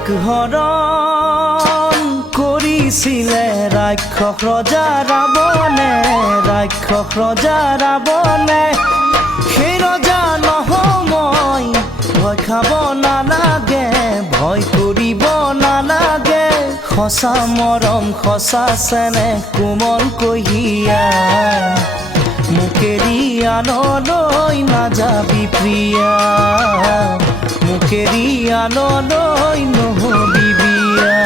সীতাক হৰণ কৰিছিলে ৰাক্ষস ৰজা ৰাৱণে, ৰাক্ষস ৰজা ৰাৱণে। সেই ৰজা নহওঁ মই, ভয় খাব নালাগে, ভয় কৰিব নালাগে। সঁচা মৰম সঁচা চেনেহ কোমল কঢ়িয়া, মোকেৰি আনলৈ নাযাবি প্ৰিয়া, মোকেৰি আনলৈ নহবি বিয়া।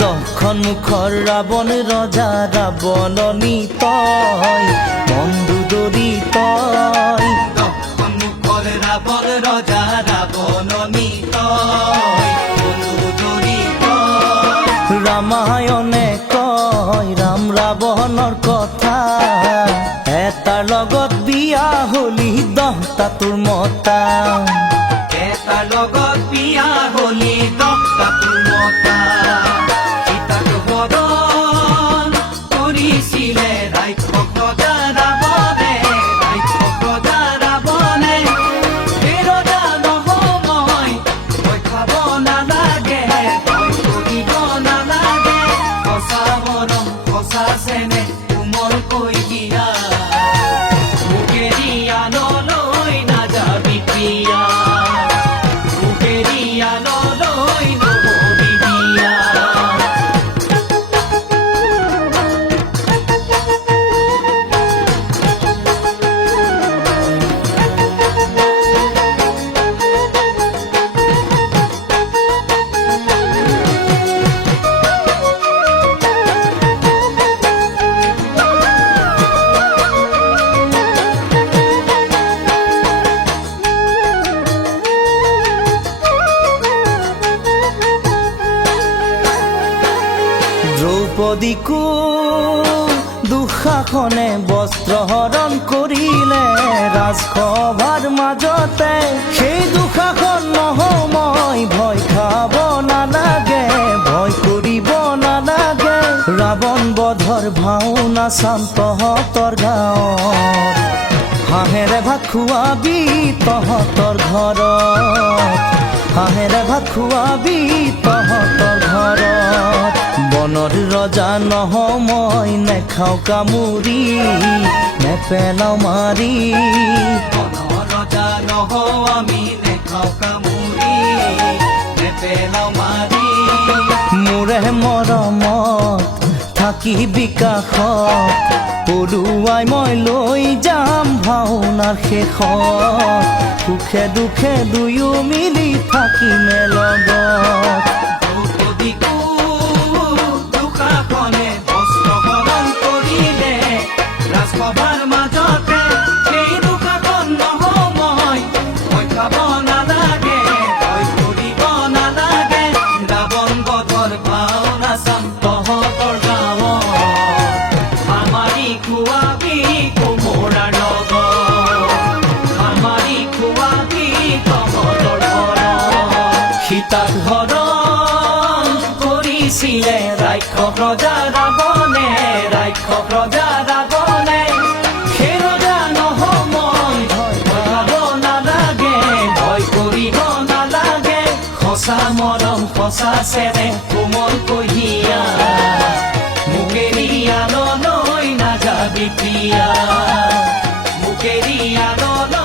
দহখন মুখৰ ৰাৱণ ৰজা ৰাৱণনি তই, বন্ধু দৰি তই। দহখন মুখৰ ৰাৱণ ৰজা ৰাৱণনি তই, বন্ধু দৰি তই। ৰামায়ণে কয় ৰাম ৰাৱণৰ কথা, এটাৰ লগত বিয়া হলি 10টা তোৰ মতা। এটাৰ লগত বিয়া হলি 10টা তোৰ মতা। সীতাক হৰণ কৰিছিলে ৰাক্ষস ৰজা ৰাৱণে, ৰাক্ষস ৰজা ৰাৱণে। সেই ৰজা নহওঁ মই, ভয় খাব নালাগে, ভয় কৰিব নালাগে। সঁচা মৰম সঁচা চেনেহ কোমল কঢ়িয়া, মোকেৰি আনলৈ নাযাবি প্ৰিয়া, মোকেৰি আনলৈ নহবি বিয়া। দ্ৰৌপদীকো দুঃশাসনে বস্ত্ৰ হৰণ কৰিলে ৰাজসভাৰ মাজতে। সেই দুঃশাসন নহওঁ মই, ভয় খাব নালাগে, ভয় কৰিব নালাগে। ৰাৱণ বধৰ ভাওনা চাম তহঁতৰ গাঁৱত, হাঁহেৰে ভাত খোৱাবি তহঁতৰ ঘৰত, হাঁহেৰে ভাত খোৱাবি তহঁতৰ ঘৰত। বনৰ ৰজা নহওঁ মই, নেখাওঁ কামুৰি, নেপেলাওঁ মাৰি। বনৰ ৰজা নহওঁ আমি, নেখাওঁ কামুৰি, নেপেলাওঁ মাৰি। মোৰে মৰমত থাকি বিকাশত, পৰুৱাই মই লৈ যাম ভাওনাৰ শেষত। সুখে দুখে দুয়ো মিলি থাকিমে লগত। দ্ৰৌপদীকো দুঃশাসনে বস্ত্ৰ হৰণ কৰিলে ৰাজসভাৰ মাজতে। সেই দুঃশাসন নহওঁ মই, ভয় খাব নালাগে, ভয় কৰিব নালাগে। ৰাৱণ বধৰ ভাওনা চাম তহঁতৰ গাঁৱত, আমাৰি খোৱাবি কোমোৰাৰ লগত, আমাৰি খোৱাবি তহঁতৰ ঘৰত। সীতাক হৰণ কৰিছিলে ৰাক্ষস ৰজা ৰাৱণে, ৰাক্ষস ৰজা ৰাৱণে। সেই ৰজা নহওঁ মই, ভয় খাব নালাগে, ভয় কৰিব নালাগে। সঁচা মৰম সঁচা চেনেহ কোমল কঢ়িয়া, মোকেৰি আনলৈ নাযাবি প্ৰিয়া, মোকেৰি আনলৈ